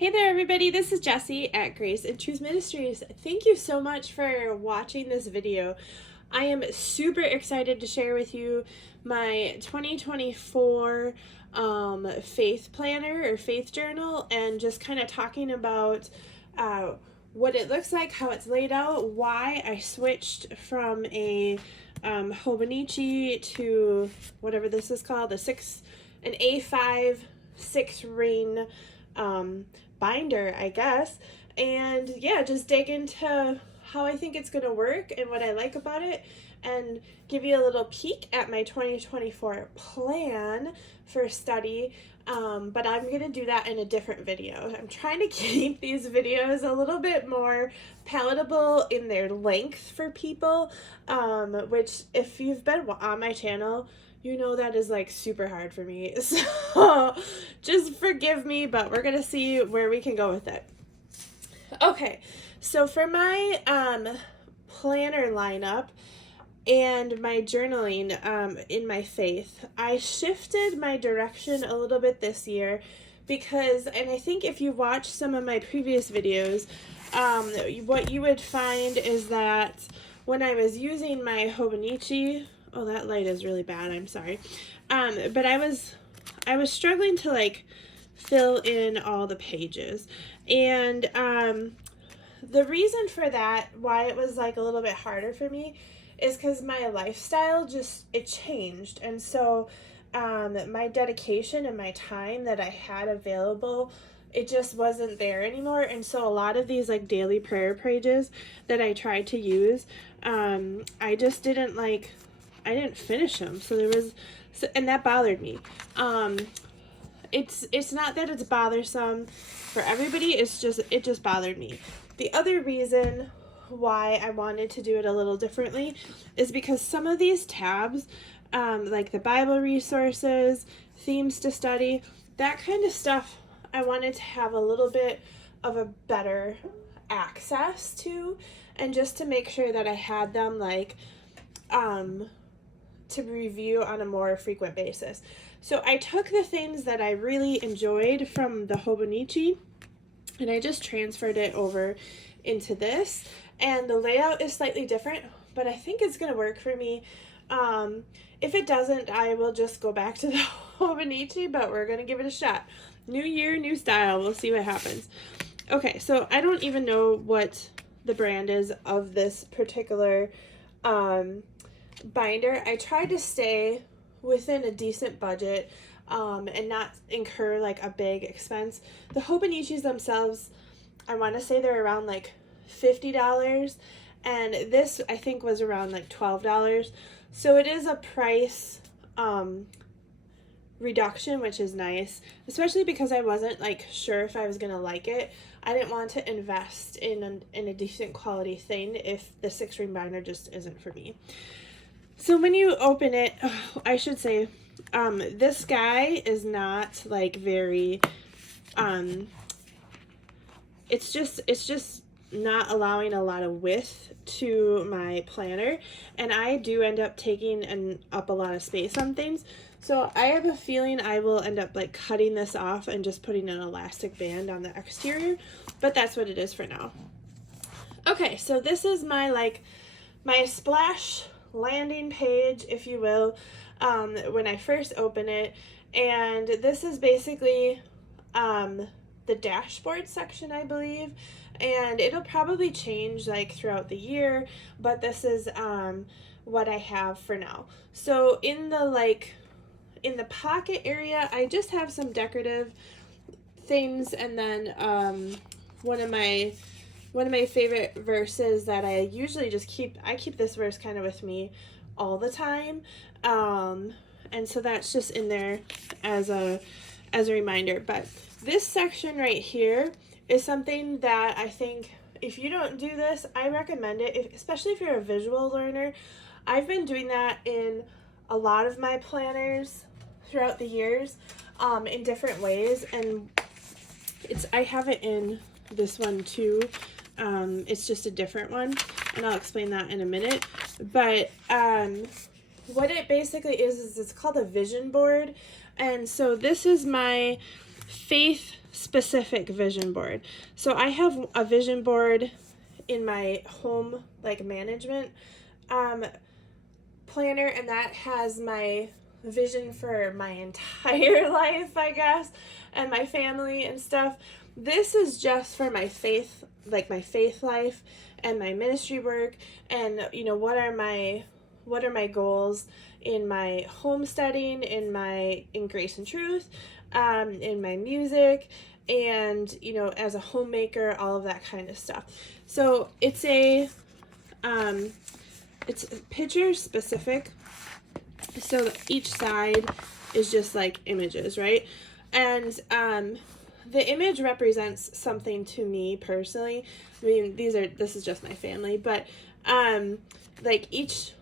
Hey there, everybody. This is Jessie at Grace and Truth Ministries. Thank you so much for watching this video. I am super excited to share with you my 2024 faith planner or faith journal, and just kind of talking about what it looks like, how it's laid out, why I switched from a Hobonichi to whatever this is called, an A5 6-ring binder, I guess. And yeah, just dig into how I think it's going to work and what I like about it, and give you a little peek at my 2024 plan for study. But I'm going to do that in a different video. I'm trying to keep these videos a little bit more palatable in their length for people, which if you've been on my channel, you know that is like super hard for me. So just forgive me, but we're going to see where we can go with it. Okay, so for my planner lineup and my journaling in my faith, I shifted my direction a little bit this year because, and I think if you watch some of my previous videos, what you would find is that when I was using my Hobonichi, oh, that light is really bad, I'm sorry, but I was struggling to like fill in all the pages, and the reason for that, why it was like a little bit harder for me, is because my lifestyle it changed. And so my dedication and my time that I had available, it just wasn't there anymore. And so a lot of these like daily prayer pages that I tried to use, I just didn't I didn't finish them. And that bothered me. It's not that it's bothersome for everybody, it just bothered me. The other reason why I wanted to do it a little differently is because some of these tabs, like the Bible resources, themes to study, that kind of stuff, I wanted to have a little bit of a better access to, and just to make sure that I had them to review on a more frequent basis. So I took the things that I really enjoyed from the Hobonichi and I just transferred it over into this, and the layout is slightly different, but I think it's going to work for me. If it doesn't, I will just go back to the Hobonichi, but we're going to give it a shot. New year, new style. We'll see what happens. Okay, so I don't even know what the brand is of this particular binder. I tried to stay within a decent budget and not incur like a big expense. The Hobonichis themselves, I want to say they're around like $50, and this I think was around like $12. So it is a price reduction, which is nice, especially because I wasn't like sure if I was gonna like it. I didn't want to invest in a decent quality thing if the 6-ring binder just isn't for me. So when you open it, I should say, this guy is not like very, it's just not allowing a lot of width to my planner, and I do end up taking up a lot of space on things. So I have a feeling I will end up like cutting this off and just putting an elastic band on the exterior, but that's what it is for now. Okay, so this is my splash landing page, if you will, when I first open it, and this is basically the dashboard section, I believe, and it'll probably change like throughout the year, but this is what I have for now. So in the pocket area, I just have some decorative things, and then one of my favorite verses that I usually just keep this verse kind of with me all the time, and so that's just in there as a reminder. But this section right here is something that I think if you don't do this, I recommend it, especially if you're a visual learner. I've been doing that in a lot of my planners throughout the years in different ways, and I have it in this one too. It's just a different one, and I'll explain that in a minute. But what it basically is it's called a vision board, and so this is my faith specific vision board. So I have a vision board in my home, like, management planner, and that has my vision for my entire life, I guess, and my family and stuff. This is just for my faith, like my faith life and my ministry work, and what are my goals in my homesteading, in Grace and Truth, in my music, and as a homemaker, all of that kind of stuff. So it's picture specific. So each side is just like images, right? And the image represents something to me personally. I mean, this is just my family, but like each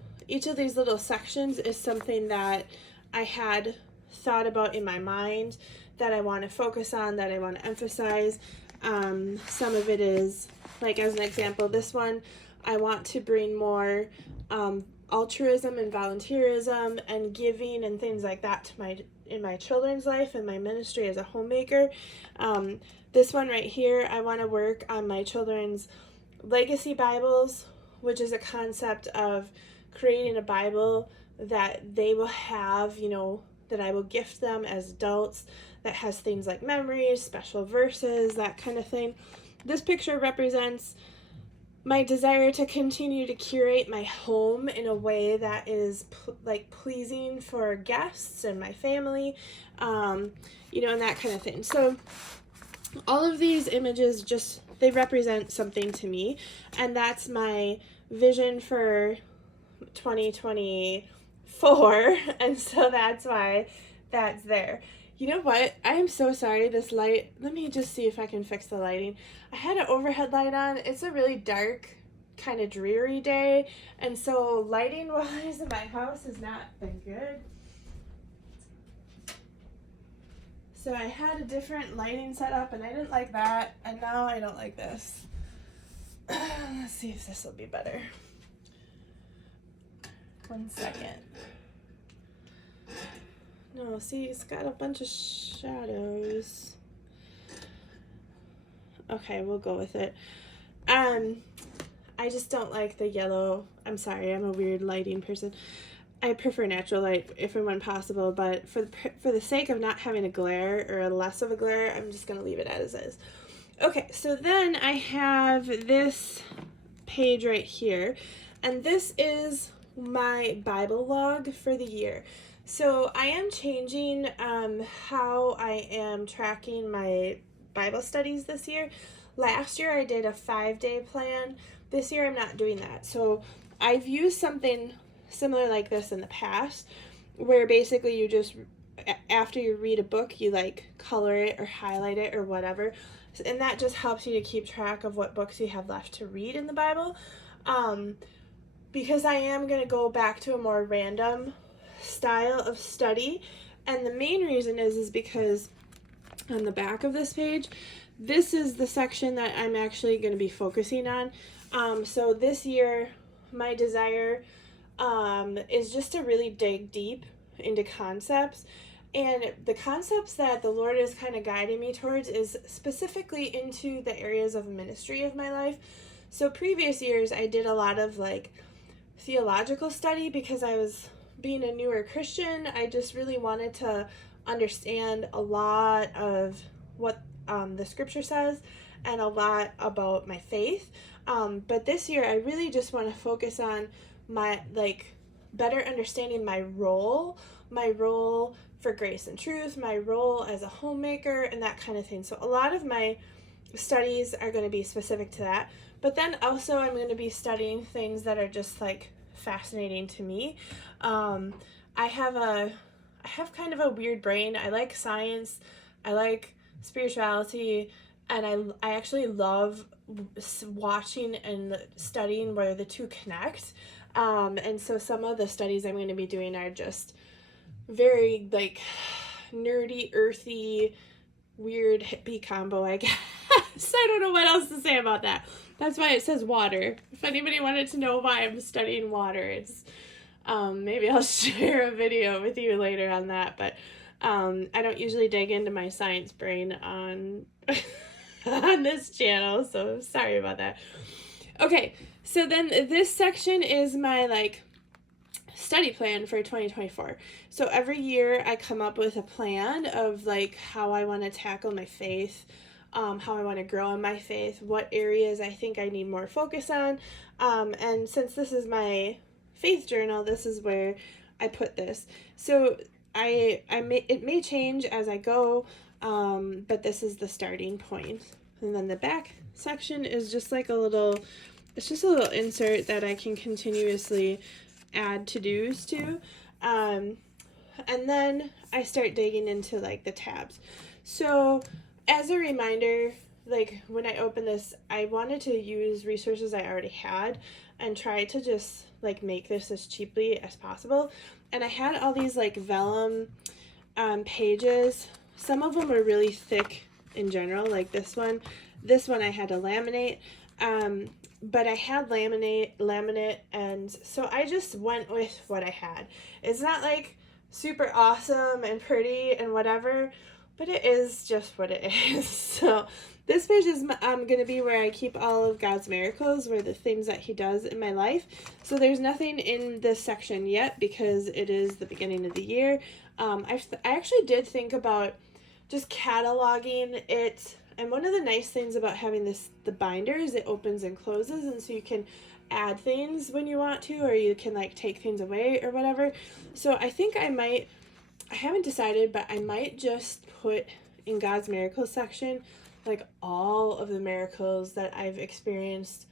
of these little sections is something that I had thought about in my mind, that I want to focus on, that I want to emphasize. Some of it is, like, as an example, this one, I want to bring more altruism and volunteerism and giving and things like that in my children's life and my ministry as a homemaker. This one right here, I want to work on my children's legacy Bibles, which is a concept of creating a Bible that they will have, that I will gift them as adults, that has things like memories, special verses, that kind of thing. This picture represents my desire to continue to curate my home in a way that is pleasing for guests and my family, and that kind of thing. So all of these images they represent something to me, and that's my vision for 2024, and so that's why that's there. You know what? I am so sorry, this light, let me just see if I can fix the lighting. I had an overhead light on. It's a really dark, kind of dreary day, and so lighting-wise in my house has not been good. So I had a different lighting set up, and I didn't like that, and now I don't like this. Let's see if this will be better. 1 second. No, see, it's got a bunch of shadows. Okay, we'll go with it. I just don't like the yellow. I'm sorry, I'm a weird lighting person. I prefer natural light if and when possible, but for the sake of not having a glare or less of a glare, I'm just going to leave it as is. Okay, so then I have this page right here, and this is my Bible log for the year. So I am changing how I am tracking my Bible studies this year. Last year I did a 5-day plan. This year I'm not doing that. So I've used something similar like this in the past, where basically you just, after you read a book, you like color it or highlight it or whatever. And that just helps you to keep track of what books you have left to read in the Bible. Because I am going to go back to a more random style of study, and the main reason is because on the back of this page, this is the section that I'm actually going to be focusing on. So this year my desire is just to really dig deep into concepts, and the concepts that the Lord is kind of guiding me towards is specifically into the areas of ministry of my life. So previous years I did a lot of like theological study because I was being a newer Christian. I just really wanted to understand a lot of what the scripture says and a lot about my faith. But this year I really just want to focus on my better understanding my role for Grace and Truth, my role as a homemaker, and that kind of thing. So a lot of my studies are going to be specific to that. But then also I'm going to be studying things that are just like fascinating to me. I have kind of a weird brain. I like science, I like spirituality, and I actually love watching and studying where the two connect. And so some of the studies I'm going to be doing are just very like nerdy, earthy, weird hippie combo, I guess. I don't know what else to say about that. That's why it says water. If anybody wanted to know why I'm studying water, it's maybe I'll share a video with you later on that. But I don't usually dig into my science brain on on this channel, so sorry about that. Okay, so then this section is my like study plan for 2024. So every year I come up with a plan of like how I want to tackle my faith, how I want to grow in my faith, what areas I think I need more focus on. And since this is my faith journal, this is where I put this. So it may change as I go, but this is the starting point. And then the back section is just like it's just a little insert that I can continuously add to-dos to. And then I start digging into like the tabs. So as a reminder, like when I opened this, I wanted to use resources I already had and try to just like make this as cheaply as possible. And I had all these like vellum pages. Some of them were really thick in general, like this one. This one I had to laminate. But I had laminate, and so I just went with what I had. It's not like super awesome and pretty and whatever, but it is just what it is. So this page is going to be where I keep all of God's miracles, where the things that he does in my life. So there's nothing in this section yet because it is the beginning of the year. I actually did think about just cataloging it. And one of the nice things about having the binder is it opens and closes, and so you can add things when you want to, or you can like take things away or whatever. So I think I haven't decided, but I might just put in God's miracles section like all of the miracles that I've experienced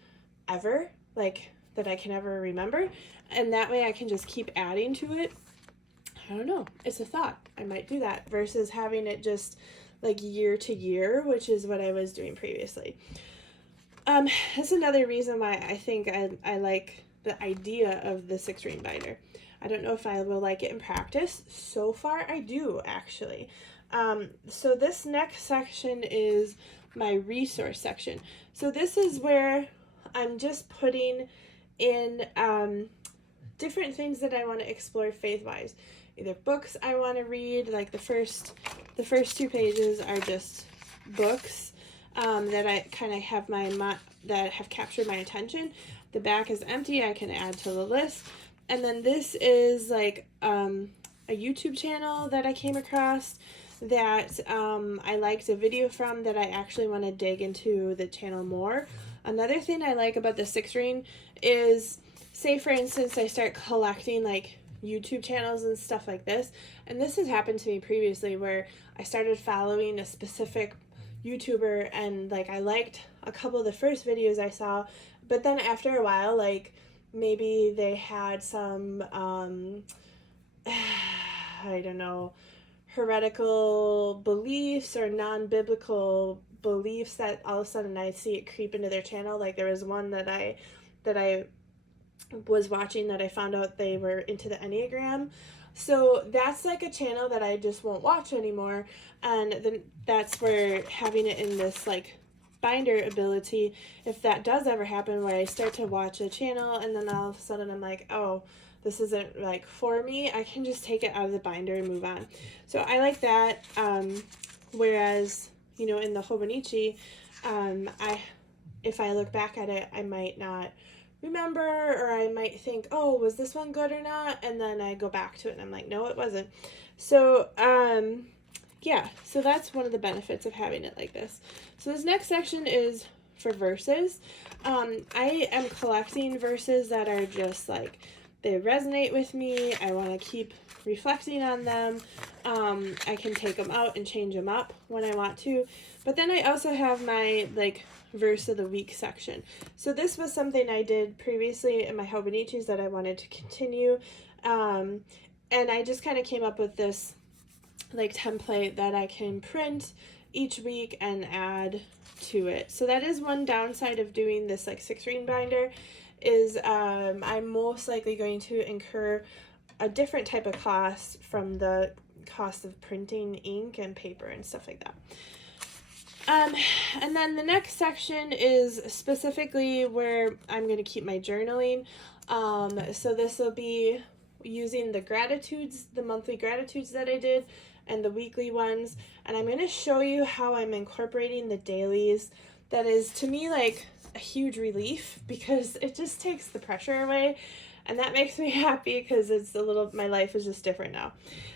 ever, like that I can ever remember, and that way I can just keep adding to it. I don't know, it's a thought. I might do that versus having it just like year to year, which is what I was doing previously. That's another reason why I think I like the idea of the 6-ring binder. I don't know if I will like it in practice. So far I do, actually. So this next section is my resource section. So this is where I'm just putting in different things that I want to explore faith-wise. Either books I want to read, like the first 2 pages are just books that I kind of have that have captured my attention. The back is empty. I can add to the list. And then this is like a YouTube channel that I came across that I liked a video from that I actually want to dig into the channel more. Another thing I like about the 6-ring is, say for instance, I start collecting like YouTube channels and stuff like this, and this has happened to me previously where I started following a specific YouTuber and like I liked a couple of the first videos I saw, but then after a while, like maybe they had some I don't know, heretical beliefs or non-biblical beliefs that all of a sudden I see it creep into their channel. Like there was one that I was watching that I found out they were into the Enneagram. So that's like a channel that I just won't watch anymore. And then that's where having it in this like binder ability, if that does ever happen where I start to watch a channel and then all of a sudden I'm like, oh, this isn't like for me, I can just take it out of the binder and move on. So I like that. Whereas, you know, in the Hobonichi, if I look back at it, I might not remember, or I might think, oh, was this one good or not? And then I go back to it and I'm like, no, it wasn't. So, yeah, so that's one of the benefits of having it like this. So this next section is for verses. I am collecting verses that are just like, they resonate with me. I want to keep reflecting on them. I can take them out and change them up when I want to. But then I also have my like verse of the week section. So this was something I did previously in my Hobonichis that I wanted to continue. And I just kind of came up with this like template that I can print each week and add to it. So that is one downside of doing this like 6-ring binder is I'm most likely going to incur a different type of cost from the cost of printing ink and paper and stuff like that. And then the next section is specifically where I'm going to keep my journaling. So this will be using the gratitudes, the monthly gratitudes that I did, and the weekly ones. And I'm going to show you how I'm incorporating the dailies. That is, to me, like a huge relief because it just takes the pressure away. And that makes me happy because my life is just different now.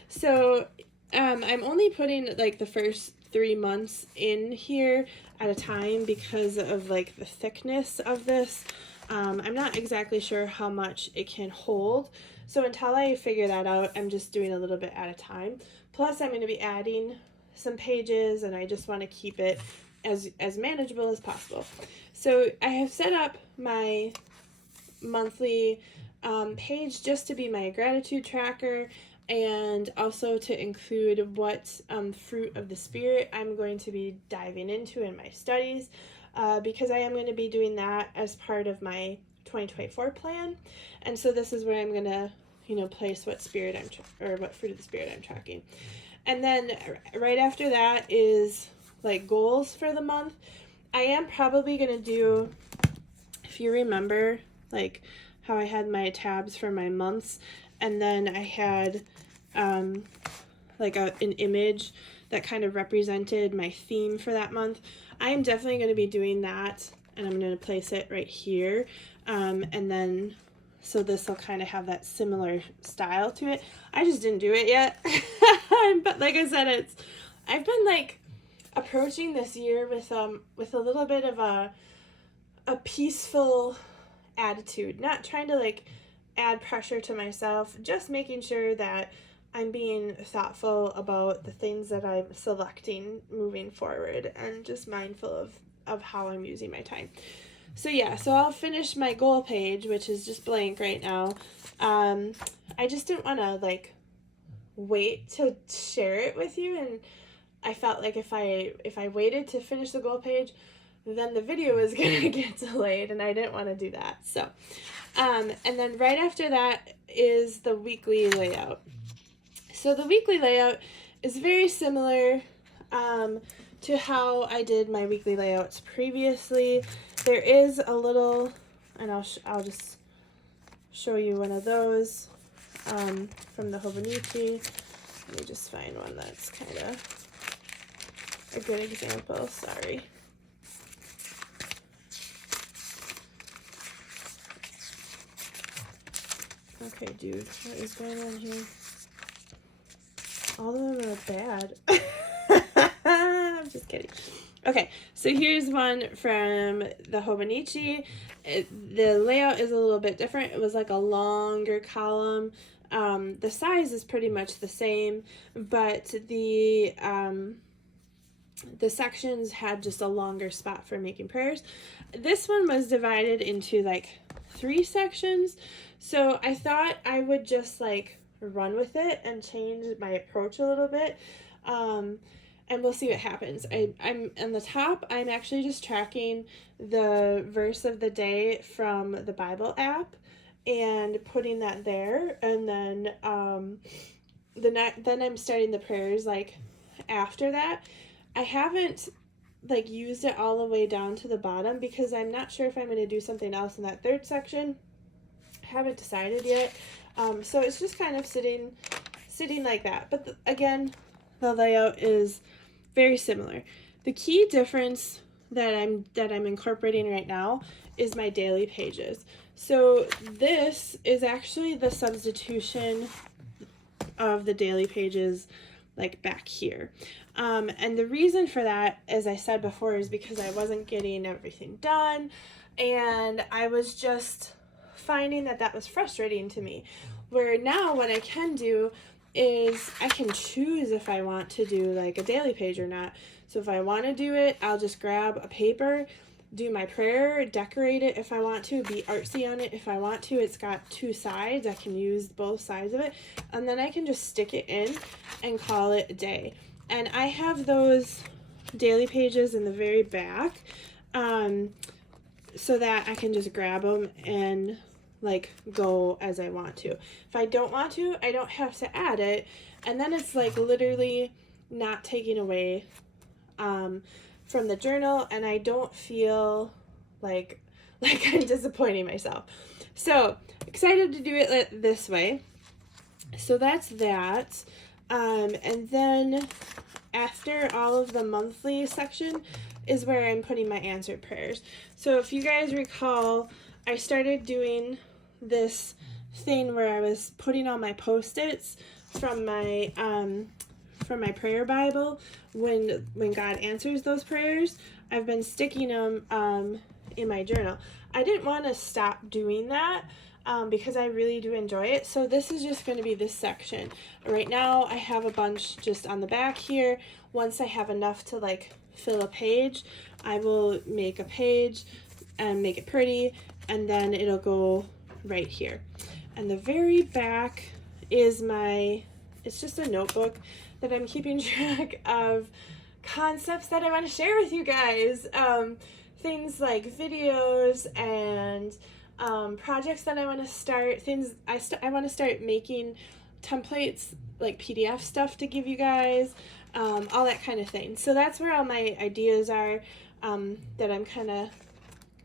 So I'm only putting like the first 3 months in here at a time because of like the thickness of this. I'm not exactly sure how much it can hold. So until I figure that out, I'm just doing a little bit at a time. Plus I'm going to be adding some pages and I just want to keep it as manageable as possible. So I have set up my monthly page just to be my gratitude tracker and also to include what fruit of the Spirit I'm going to be diving into in my studies because I am going to be doing that as part of my 2024 plan. And so this is where I'm going to, place what what fruit of the Spirit I'm tracking. And then right after that is like goals for the month. I am probably going to do, if you remember, like how I had my tabs for my months, and then I had like an image that kind of represented my theme for that month. I am definitely going to be doing that, and I'm going to place it right here, and then so this will kind of have that similar style to it. I just didn't do it yet, but like I said, I've been like approaching this year with a little bit of a peaceful attitude, not trying to like add pressure to myself, just making sure that I'm being thoughtful about the things that I'm selecting moving forward and just mindful of how I'm using my time. So yeah, so I'll finish my goal page, which is just blank right now. I just didn't want to like wait to share it with you, and I felt like if I waited to finish the goal page, then the video was going to get delayed, and I didn't want to do that. So, and then right after that is the weekly layout. So the weekly layout is very similar to how I did my weekly layouts previously. There is a little, and I'll just show you one of those from the Hobonichi. Let me just find one that's kind of a good example. Sorry. Okay, dude, what is going on here? All of them are bad. I'm just kidding. Okay, so here's one from the Hobonichi. The layout is a little bit different. It was like a longer column. The size is pretty much the same, but the sections had just a longer spot for making prayers. This one was divided into like 3 sections, so I thought I would just like run with it and change my approach a little bit, and we'll see what happens. I'm on the top, I'm actually just tracking the verse of the day from the Bible app and putting that there, and then then I'm starting the prayers like after that. I haven't like used it all the way down to the bottom because I'm not sure if I'm going to do something else in that 3rd section. I haven't decided yet. So it's just kind of sitting like that. But again, the layout is very similar. The key difference that I'm incorporating right now is my daily pages. So this is actually the substitution of the daily pages like back here. And the reason for that, as I said before, is because I wasn't getting everything done, and I was just finding that was frustrating to me. Where now what I can do is I can choose if I want to do like a daily page or not. So if I want to do it, I'll just grab a paper, do my prayer, decorate it if I want to, be artsy on it if I want to. It's got 2 sides. I can use both sides of it, and then I can just stick it in and call it a day. And I have those daily pages in the very back so that I can just grab them and like go as I want to. If I don't want to, I don't have to add it, and then it's like literally not taking away from the journal, and I don't feel like I'm disappointing myself. So excited to do it this way. So that's that. And then after all of the monthly section is where I'm putting my answered prayers. So if you guys recall, I started doing this thing where I was putting all my Post-its from my prayer Bible when God answers those prayers. I've been sticking them in my journal. I didn't want to stop doing that because I really do enjoy it. So this is just going to be this section. Right now I have a bunch just on the back here. Once I have enough to like fill a page, I will make a page and make it pretty, and then it'll go right here. And the very back is it's just a notebook that I'm keeping track of concepts that I want to share with you guys. Things like videos and projects that I want to start. I want to start making templates, like PDF stuff to give you guys, all that kind of thing. So that's where all my ideas are that I'm kind of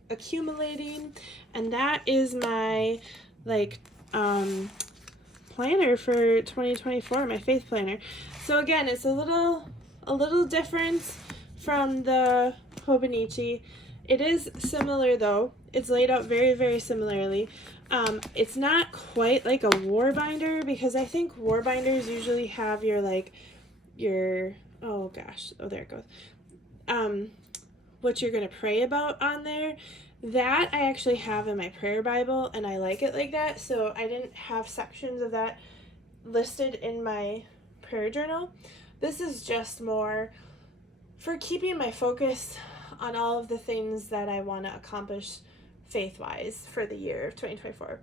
accumulating, and that is my planner for 2024, my faith planner. So again, it's a little different from the Hobonichi. It is similar though. It's laid out very, very similarly. It's not quite like a war binder, because I think war binders usually have your oh gosh, oh there it goes. What you're gonna pray about on there. That I actually have in my prayer Bible, and I like it like that, so I didn't have sections of that listed in my prayer journal. This is just more for keeping my focus on all of the things that I want to accomplish faith-wise for the year of 2024.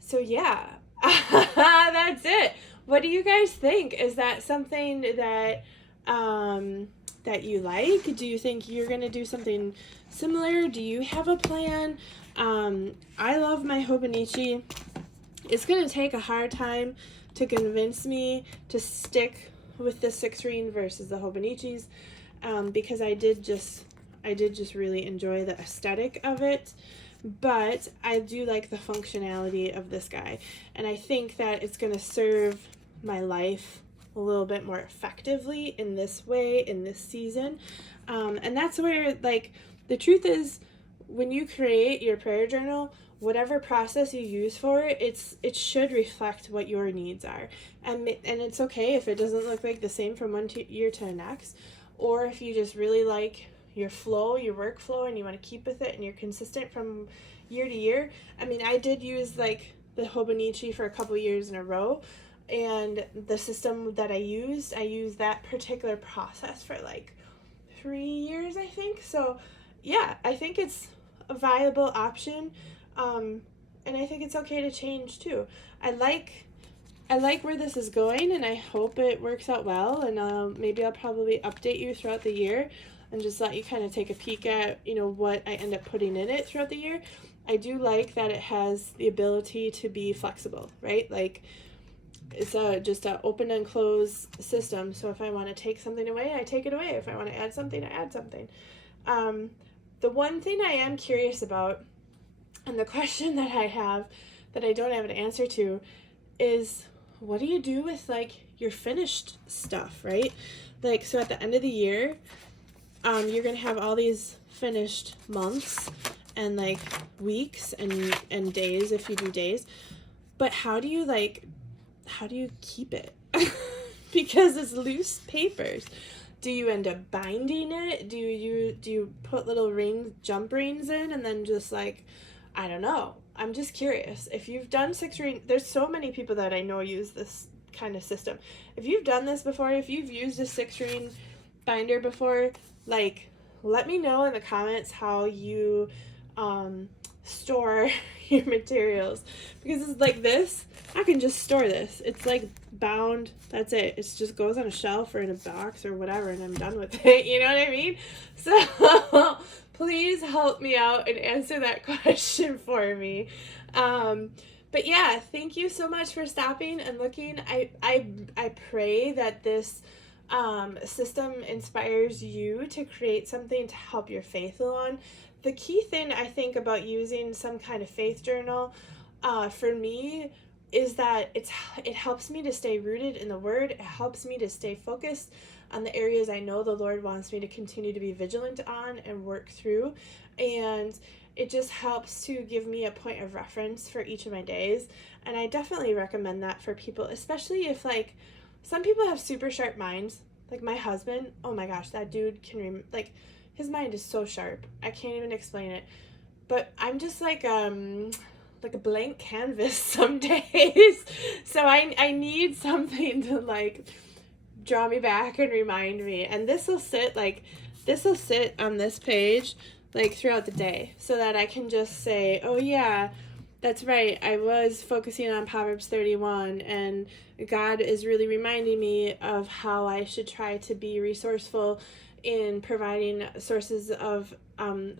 So yeah, that's it. What do you guys think? Is that something that that you like? Do you think you're gonna do something similar? Do you have a plan? I love my Hobonichi. It's gonna take a hard time to convince me to stick with the 6-ring versus the Hobonichis, because I did just really enjoy the aesthetic of it, but I do like the functionality of this guy, and I think that it's gonna serve my life a little bit more effectively in this way, in this season. And that's where, like, the truth is, when you create your prayer journal, whatever process you use for it, it should reflect what your needs are. And it's okay if it doesn't look like the same from one year to the next, or if you just really like your flow, your workflow, and you want to keep with it and you're consistent from year to year. I mean, I did use like the Hobonichi for a couple years in a row, and the system that I used that particular process for like 3 years, I think. So yeah, I think it's a viable option, and I think it's okay to change too. I like where this is going, and I hope it works out well, and maybe I'll probably update you throughout the year and just let you kind of take a peek at, what I end up putting in it throughout the year. I do like that it has the ability to be flexible, right? Like, it's just an open and close system. So if I want to take something away, I take it away. If I want to add something, I add something. The one thing I am curious about, and the question that I have that I don't have an answer to, is what do you do with like your finished stuff, right? Like, so at the end of the year, you're gonna have all these finished months and like weeks and days if you do days, but how do you keep it? Because it's loose papers. Do you end up binding it? Do you put little jump rings in, and then just like, I don't know. I'm just curious. If you've done 6-ring, there's so many people that I know use this kind of system. If you've done this before, if you've used a 6-ring binder before, like, let me know in the comments how you store your materials, because it's like this. I can just store this. It's like bound. That's it. It just goes on a shelf or in a box or whatever, and I'm done with it. You know what I mean? So please help me out and answer that question for me. But yeah, thank you so much for stopping and looking. I pray that this system inspires you to create something to help your faith along. The key thing I think about using some kind of faith journal, for me, is that it helps me to stay rooted in the Word. It helps me to stay focused on the areas I know the Lord wants me to continue to be vigilant on and work through. And it just helps to give me a point of reference for each of my days. And I definitely recommend that for people, especially if, like, some people have super sharp minds. Like my husband, oh my gosh, that dude can, his mind is so sharp. I can't even explain it. But I'm just like a blank canvas some days. So I need something to, like, draw me back and remind me. And this will sit on this page, like, throughout the day, so that I can just say, oh yeah, that's right, I was focusing on Proverbs 31, and God is really reminding me of how I should try to be resourceful in providing sources of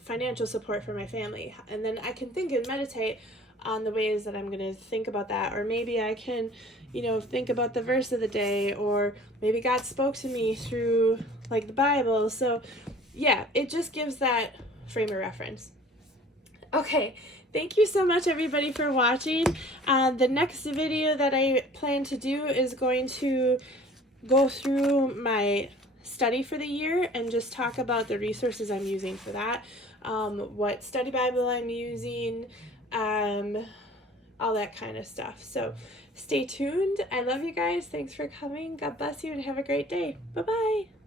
financial support for my family. And then I can think and meditate on the ways that I'm going to think about that. Or maybe I can, think about the verse of the day, or maybe God spoke to me through, like, the Bible. So yeah, it just gives that frame of reference. Okay, thank you so much, everybody, for watching. The next video that I plan to do is going to go through my study for the year and just talk about the resources I'm using for that, what study Bible I'm using, all that kind of stuff. So stay tuned. I love you guys. Thanks for coming. God bless you and have a great day. Bye-bye.